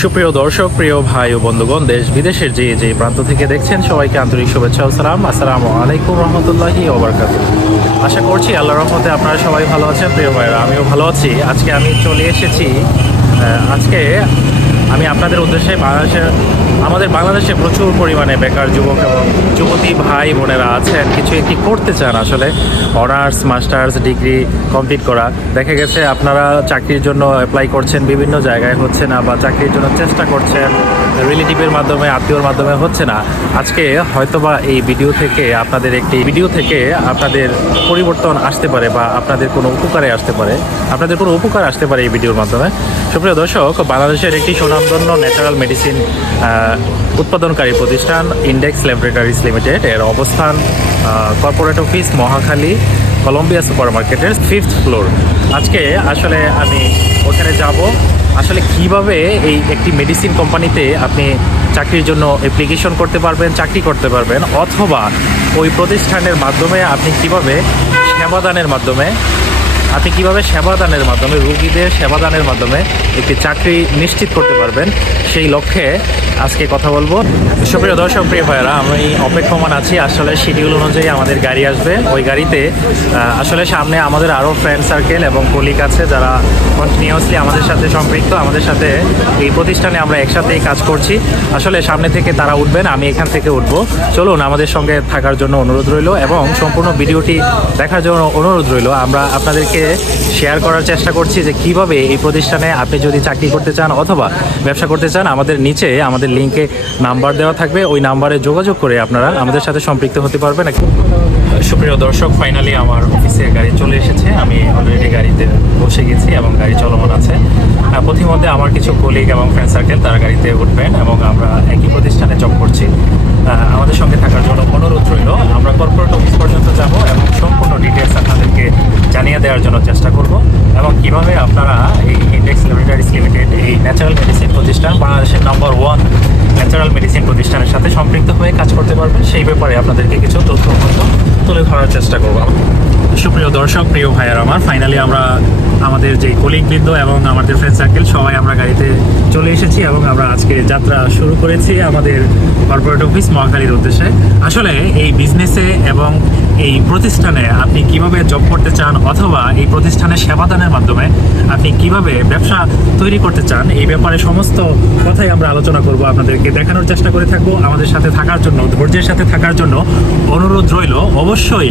সুপ্রিয় দর্শক, প্রিয় ভাই ও বন্ধুগণ, দেশ বিদেশের যে প্রান্ত থেকে দেখছেন সবাইকে আন্তরিক শুভেচ্ছা ও সালাম। আসসালামু আলাইকুম রহমতুল্লাহি ওয়া বারাকাতুহু। আশা করছি আল্লাহর রহমতে আপনারা সবাই ভালো আছেন। প্রিয় ভাইরা, আমিও ভালো আছি। আজকে আমি চলে এসেছি আজকে আমি আপনাদের উদ্দেশ্যে আমাদের বাংলাদেশে প্রচুর পরিমাণে বেকার যুবক এবং যুবতী ভাই বোনেরা আছেন, কিছু একটি করতে চান, আসলে অনার্স মাস্টার্স ডিগ্রি কমপ্লিট করা। দেখা গেছে আপনারা চাকরির জন্য অ্যাপ্লাই করছেন, বিভিন্ন জায়গায় হচ্ছে না, বা চাকরির জন্য চেষ্টা করছেন, রিলেটিভের মাধ্যমে আত্মীয়র মাধ্যমে হচ্ছে না। আজকে হয়তোবা এই ভিডিও থেকে আপনাদের পরিবর্তন আসতে পারে, বা আপনাদের কোনো উপকারে আসতে পারে, এই ভিডিওর মাধ্যমে। সুপ্রিয় দর্শক, বাংলাদেশের একটি সুনামধন্য ন্যাচারাল মেডিসিন উৎপাদনকারী প্রতিষ্ঠান ইন্ডেক্স ল্যাবরেটরিজ লিমিটেড এর অবস্থান corporate office Mohakhali, Columbia super market 5th floor. আজকে আসলে আমি ওখানে যাব, আসলে কিভাবে এই একটি মেডিসিন কোম্পানিতে আপনি চাকরির জন্য অ্যাপ্লিকেশন করতে পারবেন, চাকরি করতে পারবেন, অথবা ওই প্রতিষ্ঠানের মাধ্যমে আপনি কিভাবে সেবাদানের মাধ্যমে রোগীদের সেবাদানের মাধ্যমে একটি চাকরি নিশ্চিত করতে পারবেন, সেই লক্ষ্যে আজকে কথা বলবো। সুপ্রিয় দর্শক, প্রিয় ভাইয়েরা, আমি অপেক্ষমান আছি। আসলে শিডিউল অনুযায়ী আমাদের গাড়ি আসবে। ওই গাড়িতে আসলে সামনে আমাদের আরও ফ্রেন্ড সার্কেল এবং কলিগ আছে যারা কন্টিনিউয়াসলি আমাদের সাথে সম্পৃক্ত, আমাদের সাথে এই প্রতিষ্ঠানে আমরা একসাথেই কাজ করছি। আসলে সামনে থেকে তারা উঠবেন, আমি এখান থেকে উঠবো। চলুন, আমাদের সঙ্গে থাকার জন্য অনুরোধ রইল এবং সম্পূর্ণ ভিডিওটি দেখার জন্য অনুরোধ রইল। আমরা আপনাদেরকে শেয়ার করার চেষ্টা করছি যে কিভাবে এই প্রতিষ্ঠানে আপনি যদি চাকরি করতে চান অথবা ব্যবসা করতে চান, আমাদের নিচে আমাদের লিঙ্কে নাম্বার দেওয়া থাকবে, ওই নাম্বারে যোগাযোগ করে আপনারা আমাদের সাথে সম্পৃক্ত হতে পারবেন। সুপ্রিয় দর্শক, ফাইনালি আমার অফিসে গাড়ি চলে এসেছে। আমি অলরেডি গাড়িতে বসে গেছি এবং গাড়ি চলমান আছে। প্রতিমধ্যে আমার কিছু কলিগ এবং ফ্রেন্ড সার্কেল তারা গাড়িতে উঠবেন এবং আমরা একই প্রতিষ্ঠানে জব করছি। আমাদের সঙ্গে থাকার জন্য অনুরোধ রইল। আমরা কর্পোরেট অফিস পর্যন্ত যাব এবং সম্পূর্ণ ডিটেলস আপনাদেরকে জানিয়ে দেওয়ার জন্য চেষ্টা করব, এবং কিভাবে আপনারা এই ইন্ডেক্স ল্যাবরেটরিজ লিমিটেড, এই ন্যাচারাল মেডিসিন প্রতিষ্ঠান, বাংলাদেশের নম্বর 1 ন্যাচারাল মেডিসিন প্রতিষ্ঠানের সাথে সম্পৃক্ত হয়ে কাজ করতে পারবেন, সেই ব্যাপারে আপনাদেরকে কিছু তথ্য তুলে ধরার চেষ্টা করব। সুপ্রিয় দর্শক, প্রিয় ভাইয়ার আমার, ফাইনালি আমরা আমাদের যে কলিগবৃন্দ এবং আমাদের ফ্রেন্ড সার্কেল সবাই আমরা গাড়িতে চলে এসেছি এবং আমরা আজকের যাত্রা শুরু করেছি আমাদের কর্পোরেট অফিস মহাখালীর উদ্দেশ্যে। আসলে এই বিজনেসে এবং এই প্রতিষ্ঠানে আপনি কিভাবে জব করতে চান, অথবা এই প্রতিষ্ঠানের সেবাদানের মাধ্যমে আপনি কিভাবে ব্যবসা তৈরি করতে চান, এই ব্যাপারে সমস্ত কথাই আমরা আলোচনা করব, আপনাদেরকে দেখানোর চেষ্টা করে থাকবো। আমাদের সাথে থাকার জন্য, ধৈর্যের সাথে থাকার জন্য অনুরোধ রইল। অবশ্যই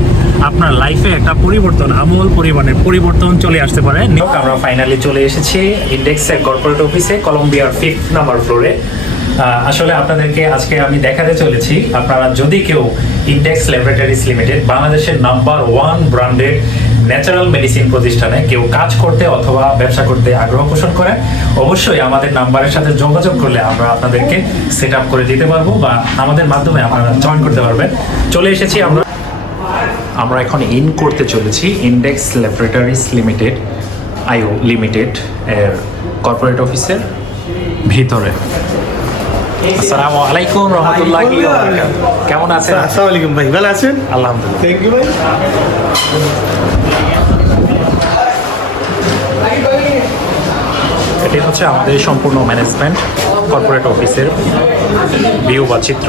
আপনার লাইফে একটা আমূল পরিবর্তন চলে আসতে পারে। আমরা ফাইনালি চলে এসেছি ইন্ডেক্সের কর্পোরেট অফিসে, কলম্বিয়ার 5th নাম্বার ফ্লোরে। আসলে আপনাদেরকে আজকে আমি দেখাতে চলেছি, আপনারা যদি কেউ ইন্ডেক্স ল্যাবরেটরিজ লিমিটেড, বাংলাদেশের নাম্বার 1 ব্র্যান্ডেড ন্যাচারাল মেডিসিন প্রতিষ্ঠানে কেউ কাজ করতে অথবা ব্যবসা করতে আগ্রহ পোষণ করে, অবশ্যই আমাদের নাম্বারের সাথে যোগাযোগ করলে আমরা আপনাদেরকে সেট আপ করে দিতে পারবো, বা আমাদের মাধ্যমে আপনারা জয়েন করতে পারবেন। চলে এসেছি আমরা এখন ইন করতে চলেছি ইন্ডেক্স ল্যাবরেটরিজ লিমিটেড আইও লিমিটেড এর কর্পোরেট অফিসের ভিতরে। আসসালামু আলাইকুম রহমতুল্লাহি ওয়া বারাকাতুহু। কেমন আছেন? আসসালামু আলাইকুম ভাই, ভালো আছেন? আলহামদুলিল্লাহ। থ্যাংক ইউ ভাই। এটি হচ্ছে আমাদের সম্পূর্ণ ম্যানেজমেন্ট কর্পোরেট অফিসের ভিউ বা চিত্র।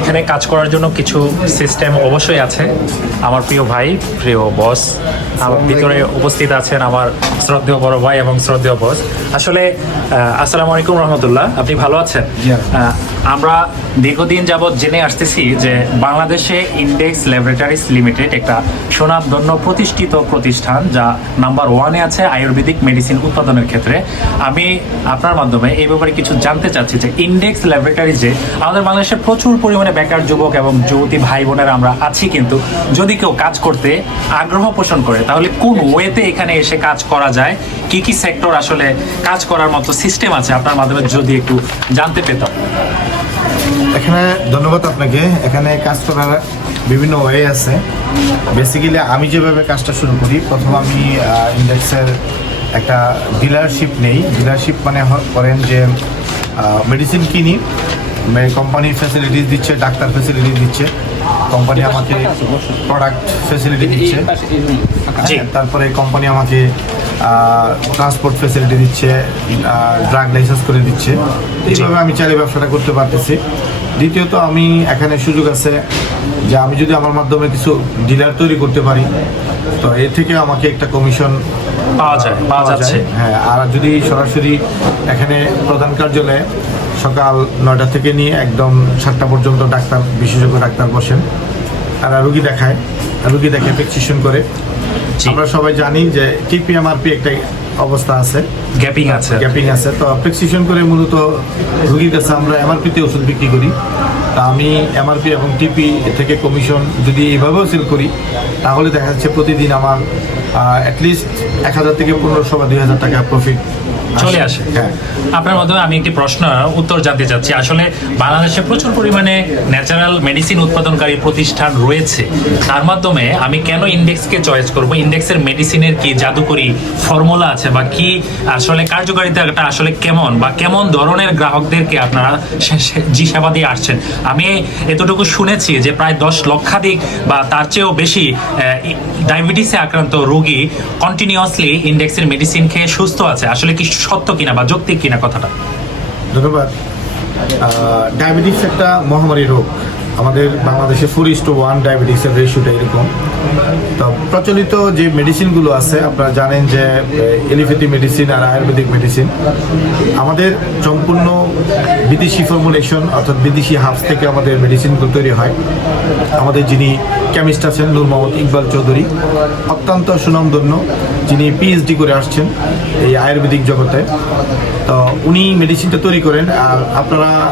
এখানে কাজ করার জন্য কিছু সিস্টেম অবশ্যই আছে। আমার প্রিয় ভাই, প্রিয় বস আমার ভিতরে উপস্থিত আছেন, আমার শ্রদ্ধেয় বড় ভাই এবং শ্রদ্ধেয় বস। আসলে আসসালামু আলাইকুম রহমতুল্লাহ, আপনি ভালো আছেন? আমরা দীর্ঘদিন যাবৎ জেনে আসতেছি যে বাংলাদেশে ইন্ডেক্স ল্যাবরেটরিজ লিমিটেড একটা সুনামধন্য প্রতিষ্ঠিত প্রতিষ্ঠান, যা নাম্বার 1-এ আছে আয়ুর্বেদিক মেডিসিন উৎপাদনের ক্ষেত্রে। আমি আপনার মাধ্যমে এই ব্যাপারে কিছু জানতে চাচ্ছি যে ইন্ডেক্স ল্যাবরেটরিজে আমাদের বাংলাদেশের প্রচুর পরিমাণে বেকার যুবক এবং যুবতী ভাই বোনেরা আমরা আছি, কিন্তু যদি কেউ কাজ করতে আগ্রহ পোষণ করে তাহলে কোন ওয়েতে এখানে এসে কাজ করা যায়, কি কি সেক্টর আসলে কাজ করার মতো সিস্টেম আছে, আপনার মাধ্যমে যদি একটু জানতে পেতাম। এখানে ধন্যবাদ আপনাকে। এখানে কাজ করার বিভিন্ন ওয়ে আছে। বেসিক্যালি আমি যেভাবে কাজটা শুরু করি, প্রথম আমি ইন্ডেক্সের একটা ডিলারশিপ নেই। ডিলারশিপ মানে করেন যে মেডিসিন কিনি, কোম্পানি ফ্যাসিলিটিস দিচ্ছে, ডাক্তার ফ্যাসিলিটি দিচ্ছে, কোম্পানি আমাকে প্রোডাক্ট ফ্যাসিলিটি দিচ্ছে, তারপরে কোম্পানি আমাকে ট্রান্সপোর্ট ফ্যাসিলিটি দিচ্ছে, ড্রাগ লাইসেন্স করে দিচ্ছে। এইভাবে আমি চাইলে ব্যবসাটা করতে পারতেছি। দ্বিতীয়ত আমি এখানে সুযোগ আছে যে আমি যদি আমার মাধ্যমে কিছু ডিলার তৈরি করতে পারি, তো এর থেকে আমাকে একটা কমিশন পাওয়া যাচ্ছে। হ্যাঁ, আর যদি সরাসরি এখানে প্রধান কার্যালয়ে সকাল 9টা থেকে নিয়ে একদম 7টা পর্যন্ত ডাক্তার, বিশেষজ্ঞ ডাক্তার বসেন, তারা রুগী দেখায়, রুগী দেখে প্রেসক্রিপশন করে। আমরা সবাই জানি যে টিপিএমআরপি একটা অবস্থা আছে, গ্যাপিং আছে। তো প্রেসক্রিপশন করে মূলত রুগীর কাছে আমরা এমআরপিতে ওষুধ বিক্রি করি। তা আমি এমআরপি এবং টিপি থেকে কমিশন যদি এইভাবেও সেল করি, তাহলে দেখা যাচ্ছে প্রতিদিন আমার অ্যাটলিস্ট 1000 থেকে 1500 বা 2000 টাকা প্রফিট চলে আসে। হ্যাঁ, আপনার মাধ্যমে আমি একটি প্রশ্ন উত্তর জানতে চাচ্ছি। আসলে বাংলাদেশে প্রচুর পরিমাণে ন্যাচারাল মেডিসিন উৎপাদনকারী প্রতিষ্ঠান রয়েছে, তার মাধ্যমে আমি কেন ইন্ডেক্সকে চয়েস করব? ইন্ডেক্সের মেডিসিনের কি জাদুকরি ফর্মুলা আছে, বা কি আসলে কার্যকারিতাটা আসলে কেমন, বা কেমন ধরনের গ্রাহকদেরকে আপনারা জি সেবা দিয়ে আসছেন? আমি এতটুকু শুনেছি যে প্রায় 10 লক্ষাধিক বা তার চেয়েও বেশি ডায়াবেটিসে আক্রান্ত রোগী কন্টিনিউয়াসলি ইন্ডেক্সের মেডিসিন খেয়ে সুস্থ আছে। আসলে কি সত্য কিনা বা যৌক্তিক কিনা কথাটা? ধন্যবাদ। ডায়াবেটিস একটা মহামারী রোগ। আমাদের বাংলাদেশে 4:1 ডায়াবেটিসের রেশিওটা এরকম। তো প্রচলিত যে মেডিসিনগুলো আছে, আপনারা জানেন যে এলিপ্যাথি মেডিসিন আর আয়ুর্বেদিক মেডিসিন, আমাদের সম্পূর্ণ বিদেশি ফর্মুলেশন অর্থাৎ বিদেশি হার্বস থেকে আমাদের মেডিসিনগুলো তৈরি হয়। আমাদের যিনি কেমিস্ট আছেন নূর মোহাম্মদ ইকবাল চৌধুরী, অত্যন্ত সুনামধন্য, যিনি পিএইচডি করে আসছেন এই আয়ুর্বেদিক জগতে। তো উনি মেডিসিনটা তৈরি করেন। আর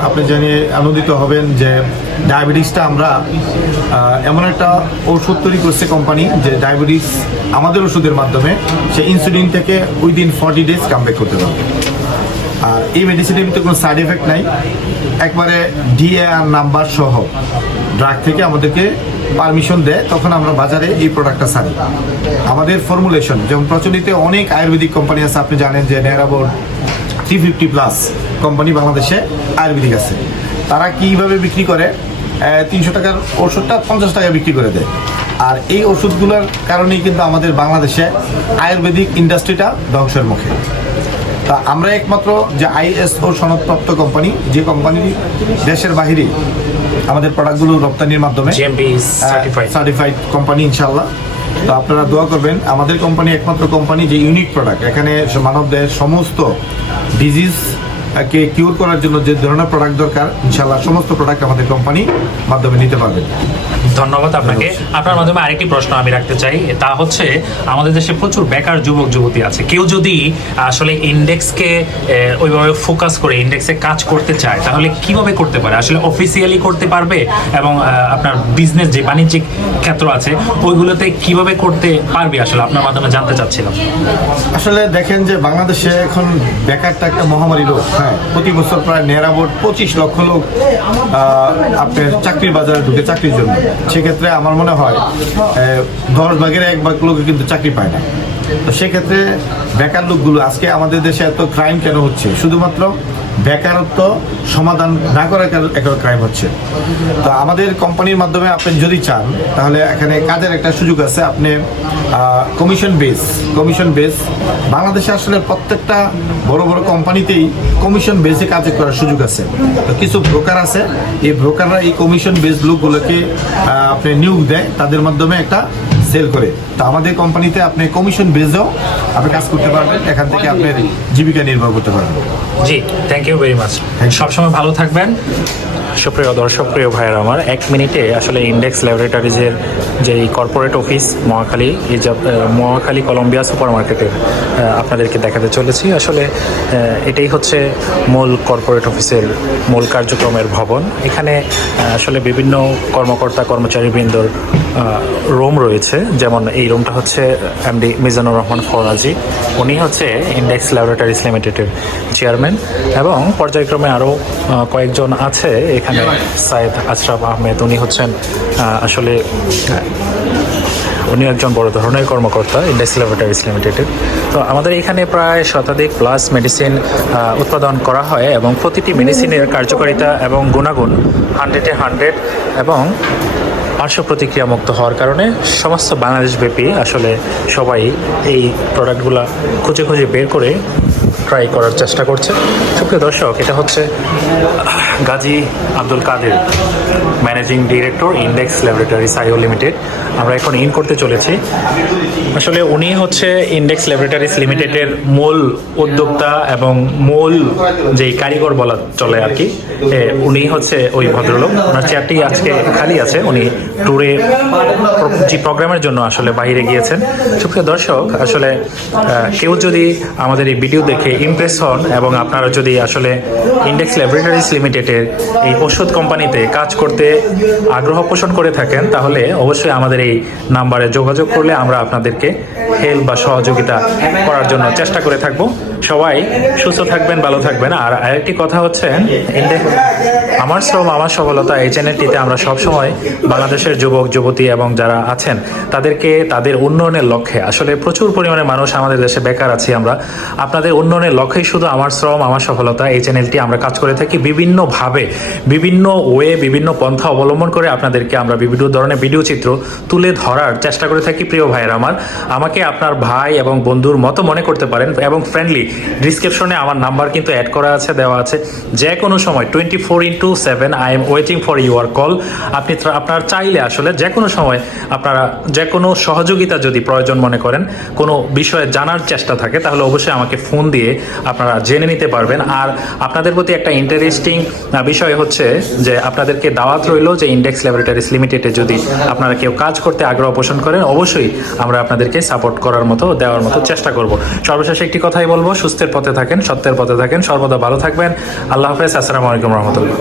আপনি জানিয়ে আনন্দিত হবেন যে ডায়াবেটিসটা আমরা এমন একটা ওষুধ তৈরি করছে কোম্পানি, যে ডায়াবেটিস আমাদের ওষুধের মাধ্যমে সে ইনসুলিন থেকে উইদিন 40 ডেজ কামব্যাক করতে পারবে। আর এই মেডিসিনের ভিতরে কোনো সাইড এফেক্ট নাই, একবারে ডিএআর নাম্বার সহ ড্রাগ থেকে আমাদেরকে পারমিশন দেয়, তখন আমরা বাজারে এই প্রোডাক্টটা ছাড়ি। আমাদের ফর্মুলেশন যেমন প্রচলিত অনেক আয়ুর্বেদিক কোম্পানি আছে, আপনি জানেন যে নেরাবোর্ড 350+ কোম্পানি বাংলাদেশে আয়ুর্বেদিক আছে। তারা কীভাবে বিক্রি করে? 300 টাকার ওষুধটা 50 টাকা বিক্রি করে দেয়। আর এই ওষুধগুলোর কারণেই কিন্তু আমাদের বাংলাদেশে আয়ুর্বেদিক ইন্ডাস্ট্রিটা ধ্বংসের মুখে। তা আমরা একমাত্র যে ISO সনদপ্রাপ্ত কোম্পানি, যে কোম্পানি দেশের বাহিরে আমাদের প্রোডাক্টগুলো রপ্তানির মাধ্যমে সার্টিফাইড কোম্পানি ইনশাল্লাহ। তো আপনারা দোয়া করবেন, আমাদের কোম্পানি একমাত্র কোম্পানি যে ইউনিক প্রোডাক্ট, এখানে মানবদের সমস্ত ডিজিজ কে কিউর করার জন্য যে ধরনের প্রোডাক্ট দরকার, ইনশাল্লাহ সমস্ত প্রোডাক্ট আমাদের কোম্পানি মাধ্যমে নিতে পারবেন। ধন্যবাদ আপনাকে। আপনার মাধ্যমে আরেকটি প্রশ্ন আমি রাখতে চাই, তা হচ্ছে আমাদের দেশে প্রচুর বেকার যুবক যুবতী আছে। কেউ যদি আসলে ইন্ডেক্সকে ওইভাবে ফোকাস করে ইন্ডেক্সে কাজ করতে চায়, তাহলে কিভাবে করতে পারে? আসলে অফিসিয়ালি করতে পারবে, এবং আপনার বিজনেস যে বাণিজ্যিক ক্ষেত্র আছে ওইগুলোতে কিভাবে করতে পারবে? আসলে আপনার মাধ্যমে জানতে চাচ্ছিলাম। আসলে দেখেন যে বাংলাদেশে এখন বেকারটা একটা মহামারী রোগ। হ্যাঁ, প্রতি বছর প্রায় নেরাবোর্ড 25 লক্ষ লোক আপনার চাকরির বাজারে ঢুকে চাকরির জন্য। সেক্ষেত্রে আমার মনে হয় 10 ভাগের 1 ভাগ লোক কিন্তু চাকরি পায় না। তো সেক্ষেত্রে বেকার লোকগুলো, আজকে আমাদের দেশে এত ক্রাইম কেন হচ্ছে? শুধুমাত্র বেকারত্ব সমাধান না করার একটা ক্রাইম হচ্ছে। তো আমাদের কোম্পানির মাধ্যমে আপনি যদি চান, তাহলে এখানে কাজের একটা সুযোগ আছে। আপনি কমিশন বেস বাংলাদেশে আসলে প্রত্যেকটা বড় বড় কোম্পানিতেই কমিশন বেসে কাজ করার সুযোগ আছে। তো কিছু ব্রোকার আছে, এই ব্রোকাররা এই কমিশন বেস লোকগুলোকে আপনি নিয়োগ দেয়, তাদের মাধ্যমে একটা সেল করে। তো আমাদের কোম্পানিতে আপনি কমিশন বেসেও আপনি কাজ করতে পারবেন, এখান থেকে আপনার জীবিকা নির্বাহ করতে পারবেন। জি, থ্যাংক ইউ ভেরি মাচ। সবসময় ভালো থাকবেন। সুপ্রিয় দর্শক, প্রিয় ভাইয়ের আমার, 1 মিনিটে আসলে ইন্ডেক্স ল্যাবরেটরিজের যে কর্পোরেট অফিস মহাখালী, এই মহাখালী কলম্বিয়া সুপার মার্কেটে আপনাদেরকে দেখাতে চলেছি। আসলে এটাই হচ্ছে মূল কর্পোরেট অফিসের মূল কার্যক্রমের ভবন। এখানে আসলে বিভিন্ন কর্মকর্তা কর্মচারীবৃন্দর রুম রয়েছে। যেমন এই রুমটা হচ্ছে এমডি মিজানুর রহমান ফরাজি, উনি হচ্ছে ইন্ডেক্স ল্যাবরেটরিজ লিমিটেডের চেয়ারম্যান, এবং পর্যায়ক্রমে আরও কয়েকজন আছে এখানে। সাইদ আশরাফ আহমেদ, উনি হচ্ছেন আসলে উনি একজন বড় ধরনের কর্মকর্তা ইন্ডেক্স ল্যাবরেটরিজ লিমিটেডের। তো আমাদের এখানে প্রায় শতাধিক প্লাস মেডিসিন উৎপাদন করা হয় এবং প্রতিটি মেডিসিনের কার্যকারিতা এবং গুণাগুণ 100-এ 100 এবং পার্শ্ব প্রতিক্রিয়া মুক্ত হওয়ার কারণে সমস্ত বাংলাদেশব্যাপী আসলে সবাই এই প্রোডাক্টগুলো খুঁজে খুঁজে বের করে ট্রাই করার চেষ্টা করছে। সুপ্রিয় দর্শক, এটা হচ্ছে গাজী আব্দুল কাদের, ম্যানেজিং ডিরেক্টর ইন্ডেক্স ল্যাবরেটরিজ আইও লিমিটেড। আমরা এখন ইন করতে চলেছি। আসলে উনি হচ্ছে ইন্ডেক্স ল্যাবরেটরিজ লিমিটেডের মূল উদ্যোক্তা এবং মূল যেই কারিগর বলা চলে আর কি। উনি হচ্ছে ওই ভদ্রলোক। ওনার চেয়ারটি আজকে খালি আছে, উনি ট্যুরে যে প্রোগ্রামের জন্য আসলে বাইরে গিয়েছেন। সুপ্রিয় দর্শক, আসলে কেউ যদি আমাদের এই ভিডিও দেখে ইমপ্রেস হন এবং আপনারা যদি আসলে ইন্ডেক্স ল্যাবরেটরিজ লিমিটেডের এই ওষুধ কোম্পানিতে কাজ করতে আগ্রহ পোষণ করে থাকেন, তাহলে অবশ্যই আমাদের এই নাম্বারে যোগাযোগ করলে আমরা আপনাদেরকে হেল্প বা সহযোগিতা করার জন্য চেষ্টা করে থাকব। সবাই সুস্থ থাকবেন, ভালো থাকবেন। আর আরেকটি কথা হচ্ছে, আমার শ্রম আমার সফলতা এই চ্যানেলটিতে আমরা সবসময় বাংলাদেশের যুবক যুবতী এবং যারা আছেন তাদেরকে তাদের উন্নয়নের লক্ষ্যে, আসলে প্রচুর পরিমাণে মানুষ আমাদের দেশে বেকার আছি আমরা, আপনাদের উন্নয়নের লক্ষ্যেই শুধু আমার শ্রম আমার সফলতা এই চ্যানেলটি আমরা কাজ করে থাকি। বিভিন্নভাবে বিভিন্ন বিভিন্ন পন্থা অবলম্বন করে আপনাদেরকে আমরা বিভিন্ন ধরনের ভিডিও চিত্র তুলে ধরার চেষ্টা করে থাকি। প্রিয় ভাইয়েরা আমার, আমাকে আপনার ভাই এবং বন্ধুর মতো মনে করতে পারেন এবং ফ্রেন্ডলি। ডিসক্রিপশনে আমার নাম্বার কিন্তু অ্যাড করা আছে, দেওয়া আছে। যে কোনো সময় 24/7 I am waiting for your call. আপনি আপনার চাইলে আসলে যে কোনো সময় আপনারা যে কোনো সহযোগিতা যদি প্রয়োজন মনে করেন, কোনো বিষয়ে জানার চেষ্টা থাকে, তাহলে অবশ্যই আমাকে ফোন দিয়ে আপনারা জেনে নিতে পারবেন। আর আপনাদের প্রতি একটা ইন্টারেস্টিং বিষয় হচ্ছে যে আপনাদেরকে দাওয়াত রইল যে ইন্ডেক্স ল্যাবরেটরিজ লিমিটেডে যদি আপনারা কেউ কাজ করতে আগ্রহ পোষণ করেন, অবশ্যই আমরা আপনাদেরকে সাপোর্ট করার মতো, দেওয়ার মতো চেষ্টা করব। সর্বশেষে একটি কথাই বলবো, সুস্থের পথে থাকেন, সত্যের পথে থাকেন, সর্বদা ভালো থাকবেন। আল্লাহ হাফেজ। আসসালামু আলাইকুম রহমতুল্লাহ।